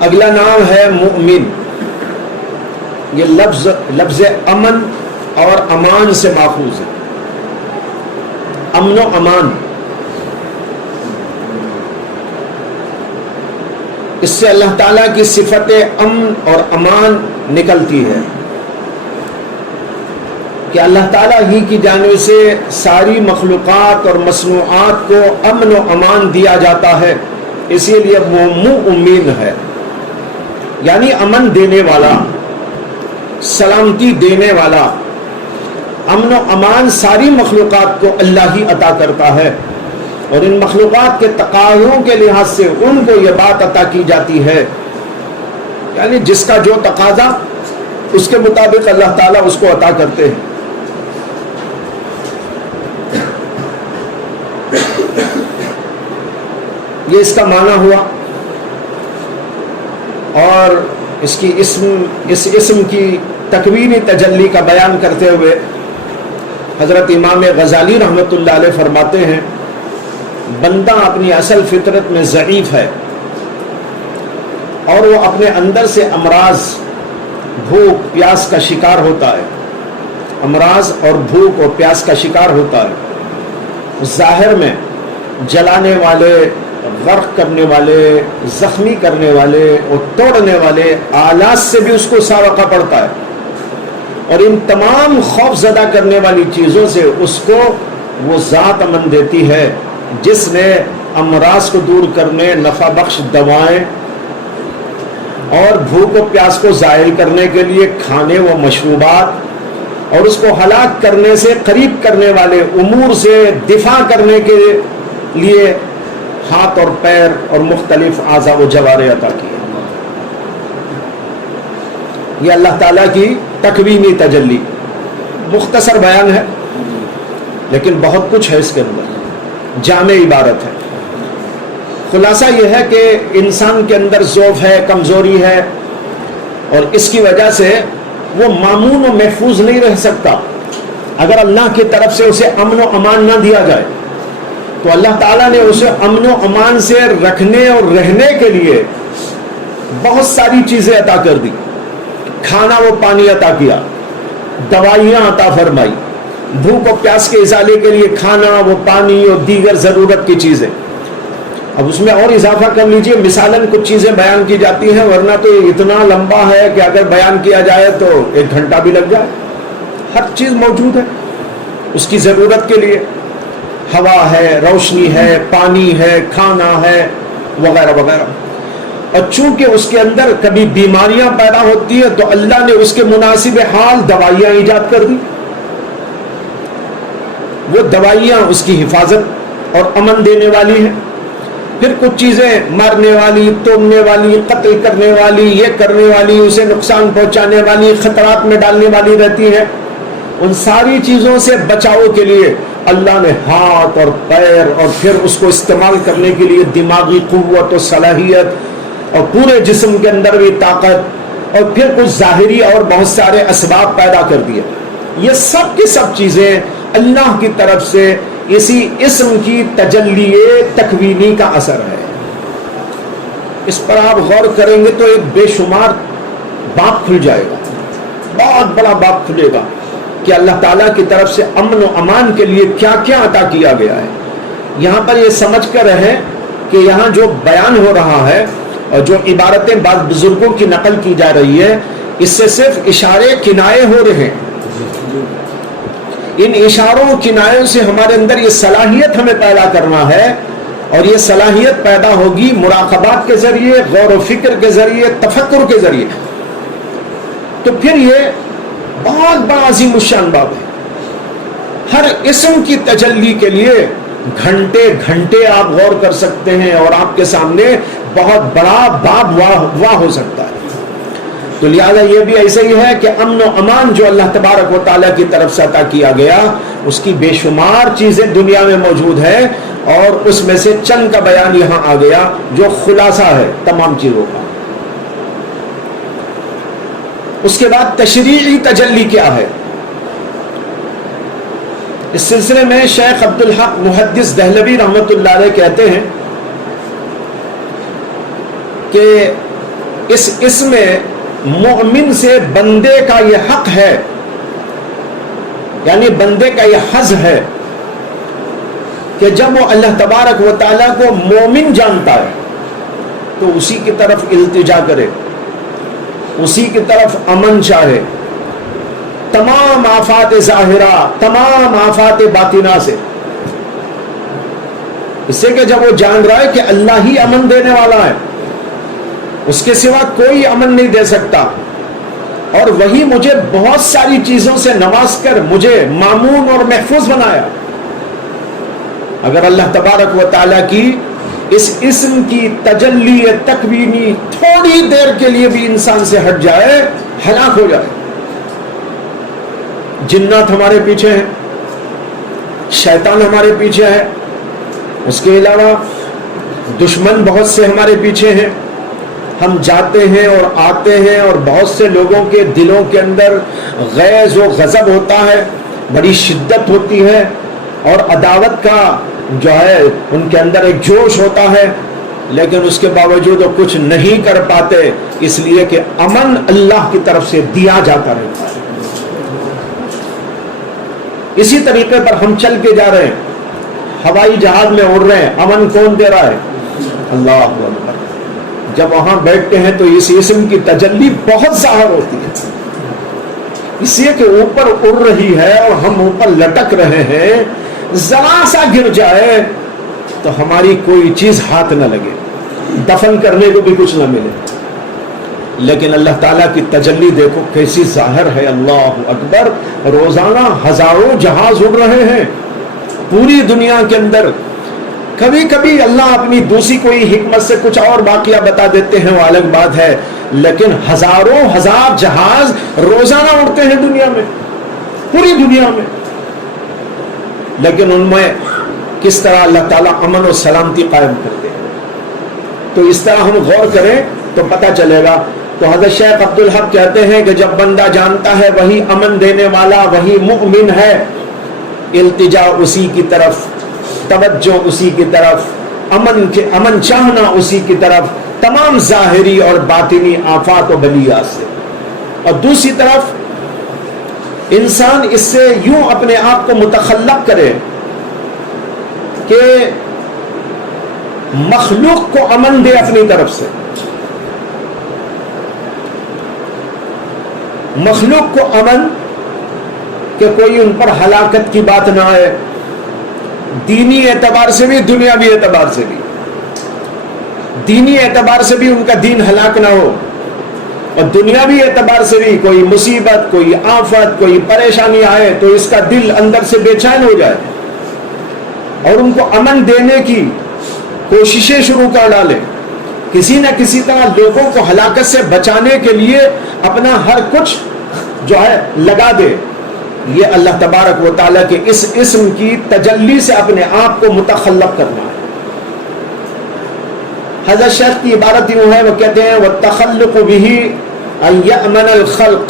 اگلا نام ہے مؤمن. یہ لفظ امن اور امان سے ماخوذ ہے. امن و امان، اس سے اللہ تعالیٰ کی صفت امن اور امان نکلتی ہے کہ اللہ تعالیٰ ہی کی جانب سے ساری مخلوقات اور مصنوعات کو امن و امان دیا جاتا ہے. اسی لیے وہ مؤمن ہے، یعنی امن دینے والا، سلامتی دینے والا. امن و امان ساری مخلوقات کو اللہ ہی عطا کرتا ہے، اور ان مخلوقات کے تقاضوں کے لحاظ سے ان کو یہ بات عطا کی جاتی ہے، یعنی جس کا جو تقاضا اس کے مطابق اللہ تعالیٰ اس کو عطا کرتے ہیں. یہ اس کا معنی ہوا. اور اس اسم کی تکوینی تجلی کا بیان کرتے ہوئے حضرت امام غزالی رحمۃ اللہ علیہ فرماتے ہیں، بندہ اپنی اصل فطرت میں ضعیف ہے، اور وہ اپنے اندر سے امراض، بھوک پیاس کا شکار ہوتا ہے. امراض اور بھوک اور پیاس کا شکار ہوتا ہے. ظاہر میں جلانے والے، غرق کرنے والے، زخمی کرنے والے اور توڑنے والے آلات سے بھی اس کو سابقہ پڑتا ہے، اور ان تمام خوف زدہ کرنے والی چیزوں سے اس کو وہ ذات امن دیتی ہے جس نے امراض کو دور کرنے، نفع بخش دوائیں اور بھوک و پیاس کو زائل کرنے کے لیے کھانے و مشروبات، اور اس کو ہلاک کرنے سے قریب کرنے والے امور سے دفاع کرنے کے لیے ہاتھ اور پیر اور مختلف اعضاء و جوارح عطا کیے. یہ اللہ تعالیٰ کی تکوینی تجلی. مختصر بیان ہے لیکن بہت کچھ ہے اس کے اندر، جامع عبارت ہے. خلاصہ یہ ہے کہ انسان کے اندر ضعف ہے، کمزوری ہے، اور اس کی وجہ سے وہ مامون و محفوظ نہیں رہ سکتا. اگر اللہ کی طرف سے اسے امن و امان نہ دیا جائے تو اللہ تعالیٰ نے اسے امن و امان سے رکھنے اور رہنے کے لیے بہت ساری چیزیں عطا کر دی. کھانا و پانی عطا کیا، دوائیاں عطا فرمائی، بھوک و پیاس کے ازالے کے لیے کھانا و پانی اور دیگر ضرورت کی چیزیں. اب اس میں اور اضافہ کر لیجئے، مثالاً کچھ چیزیں بیان کی جاتی ہیں، ورنہ تو یہ اتنا لمبا ہے کہ اگر بیان کیا جائے تو 1 گھنٹہ بھی لگ جائے. ہر چیز موجود ہے اس کی ضرورت کے لیے. ہوا ہے، روشنی ہے، پانی ہے، کھانا ہے، وغیرہ وغیرہ. اور چونکہ اس کے اندر کبھی بیماریاں پیدا ہوتی ہیں تو اللہ نے اس کے مناسب حال دوائیاں ایجاد کر دی. وہ دوائیاں اس کی حفاظت اور امن دینے والی ہیں. پھر کچھ چیزیں مارنے والی، توڑنے والی، قتل کرنے والی، یہ کرنے والی، اسے نقصان پہنچانے والی، خطرات میں ڈالنے والی رہتی ہیں. ان ساری چیزوں سے بچاؤ کے لیے اللہ نے ہاتھ اور پیر اور پھر اس کو استعمال کرنے کے لیے دماغی قوت و صلاحیت اور پورے جسم کے اندر بھی طاقت اور پھر کچھ ظاہری اور بہت سارے اسباب پیدا کر دیے. یہ سب کی سب چیزیں اللہ کی طرف سے اسی اسم کی تجلی تکوینی کا اثر ہے. اس پر آپ غور کریں گے تو ایک بے شمار باب کھل جائے گا، بہت بڑا باب کھلے گا کہ اللہ تعالیٰ کی طرف سے امن و امان کے لیے کیا کیا عطا کیا گیا ہے. یہاں پر یہ سمجھ کر رہیں کہ یہاں جو بیان ہو رہا ہے اور جو عبارتیں بعض بزرگوں کی نقل کی جا رہی ہے، اس سے صرف اشارے کنائے ہو رہے ہیں. ان اشاروں کنایوں سے ہمارے اندر یہ صلاحیت ہمیں پیدا کرنا ہے، اور یہ صلاحیت پیدا ہوگی مراقبات کے ذریعے، غور و فکر کے ذریعے، تفکر کے ذریعے. تو پھر یہ بہت بڑا عظیم الشان باب ہے. ہر اسم کی تجلی کے لیے گھنٹے گھنٹے آپ غور کر سکتے ہیں اور آپ کے سامنے بہت بڑا باب واہ ہو سکتا ہے. تو لہذا یہ بھی ایسا ہی ہے کہ امن و امان جو اللہ تبارک و تعالیٰ کی طرف سے عطا کیا گیا، اس کی بے شمار چیزیں دنیا میں موجود ہے، اور اس میں سے چند کا بیان یہاں آ گیا جو خلاصہ ہے تمام چیزوں کا. اس کے بعد تشریعی تجلی کیا ہے؟ اس سلسلے میں شیخ عبدالحق محدث دہلوی رحمۃ اللہ علیہ کہتے ہیں کہ اس اسم مومن سے بندے کا یہ حق ہے، یعنی بندے کا یہ حظ ہے کہ جب وہ اللہ تبارک و تعالیٰ کو مومن جانتا ہے تو اسی کی طرف التجا کرے، اسی کی طرف امن چاہے، تمام آفات ظاہرہ، تمام آفات باطنہ سے، اس سے کہ جب وہ جان رہا ہے کہ اللہ ہی امن دینے والا ہے، اس کے سوا کوئی امن نہیں دے سکتا، اور وہی مجھے بہت ساری چیزوں سے نواز کر مجھے مامون اور محفوظ بنایا۔ اگر اللہ تبارک و تعالیٰ کی اس اسم کی تجلی تکوینی تھوڑی دیر کے لیے بھی انسان سے ہٹ جائے، ہلاک ہو جائے۔ جنات ہمارے پیچھے ہیں، شیطان ہمارے پیچھے ہے، اس کے علاوہ دشمن بہت سے ہمارے پیچھے ہیں، ہم جاتے ہیں اور آتے ہیں، اور بہت سے لوگوں کے دلوں کے اندر غیظ و غضب ہوتا ہے، بڑی شدت ہوتی ہے، اور عداوت کا جو ہے ان کے اندر ایک جوش ہوتا ہے، لیکن اس کے باوجود وہ کچھ نہیں کر پاتے، اس لیے کہ امن اللہ کی طرف سے دیا جاتا رہتا ہے۔ اسی طریقے پر ہم چل کے جا رہے ہیں، ہوائی جہاز میں اڑ رہے ہیں، امن کون دے رہا ہے؟ اللہ اکبر۔ جب وہاں بیٹھتے ہیں تو اس اسم کی تجلی بہت ظاہر ہوتی ہے، اس لیے کہ اوپر اڑ رہی ہے اور ہم اوپر لٹک رہے ہیں، ذرا سا گر جائے تو ہماری کوئی چیز ہاتھ نہ لگے، دفن کرنے کو بھی کچھ نہ ملے، لیکن اللہ تعالیٰ کی تجلی دیکھو کیسی ظاہر ہے۔ اللہ اکبر۔ روزانہ ہزاروں جہاز اڑ رہے ہیں پوری دنیا کے اندر۔ کبھی کبھی اللہ اپنی دوسری کوئی حکمت سے کچھ اور واقعہ بتا دیتے ہیں، وہ الگ بات ہے، لیکن ہزاروں ہزار جہاز روزانہ اڑتے ہیں دنیا میں، پوری دنیا میں، لیکن ان میں کس طرح اللہ تعالیٰ امن و سلامتی قائم کرتے ہیں۔ تو اس طرح ہم غور کریں تو پتہ چلے گا۔ تو حضرت شیخ عبدالحق کہتے ہیں کہ جب بندہ جانتا ہے وہی امن دینے والا، وہی مؤمن ہے، التجا اسی کی طرف، توجہ اسی کی طرف، امن چاہنا اسی کی طرف، تمام ظاہری اور باطنی آفات و بلیات سے۔ اور دوسری طرف انسان اس سے یوں اپنے آپ کو متخلق کرے کہ مخلوق کو امن دے اپنی طرف سے، مخلوق کو امن کہ کوئی ان پر ہلاکت کی بات نہ آئے، دینی اعتبار سے بھی دنیاوی اعتبار سے بھی۔ دینی اعتبار سے بھی ان کا دین ہلاک نہ ہو، اور دنیاوی اعتبار سے بھی کوئی مصیبت، کوئی آفت، کوئی پریشانی آئے تو اس کا دل اندر سے بے چین ہو جائے، اور ان کو امن دینے کی کوششیں شروع کر ڈالے، کسی نہ کسی طرح لوگوں کو ہلاکت سے بچانے کے لیے اپنا ہر کچھ جو ہے لگا دے۔ یہ اللہ تبارک و تعالیٰ کے اس اسم کی تجلی سے اپنے آپ کو متخلق کرنا ہے۔ حضرت شیخ کی عبارت یوں ہے، وہ کہتے ہیں وَالتَّخَلُّقُ بِهِ أَن يَأْمَنَ الْخَلْقِ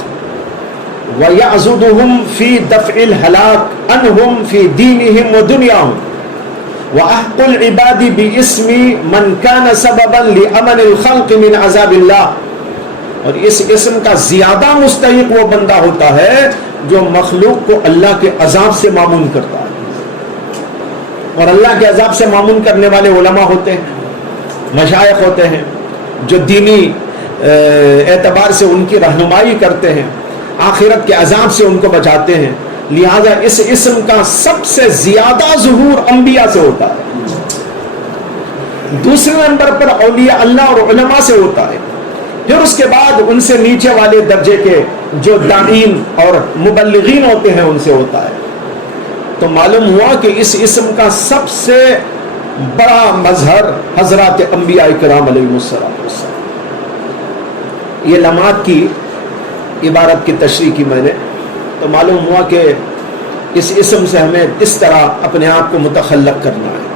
وَيَعْزُدُهُمْ فِي دَفْعِ الْهَلَاكِ عَنْهُمْ فِي دِينِهِمْ وَدُنْيَاهُمْ وَأَحْقُ الْعِبَادِ بِاسْمِ مَنْ كَانَ سَبَبًا لِأَمَنِ الْخَلْقِ مِنْ عَذَابِ اللَّهِ۔ اور اس اسم کا زیادہ مستحق وہ بندہ ہوتا ہے جو مخلوق کو اللہ کے عذاب سے معمون کرتا ہے، اور اللہ کے عذاب سے معمون کرنے والے علماء ہوتے ہیں، مشائخ ہوتے ہیں، جو دینی اعتبار سے ان کی رہنمائی کرتے ہیں، آخرت کے عذاب سے ان کو بچاتے ہیں۔ لہذا اس اسم کا سب سے زیادہ ظہور انبیاء سے ہوتا ہے، دوسرے نمبر پر اولیاء اللہ اور علماء سے ہوتا ہے، پھر اس کے بعد ان سے نیچے والے درجے کے جو داعین اور مبلغین ہوتے ہیں ان سے ہوتا ہے۔ تو معلوم ہوا کہ اس اسم کا سب سے بڑا مظہر حضرات انبیاء کرام علیہ السلام۔ یہ لمحات کی عبارت کی تشریح کی میں نے، تو معلوم ہوا کہ اس اسم سے ہمیں اس طرح اپنے آپ کو متخلق کرنا ہے۔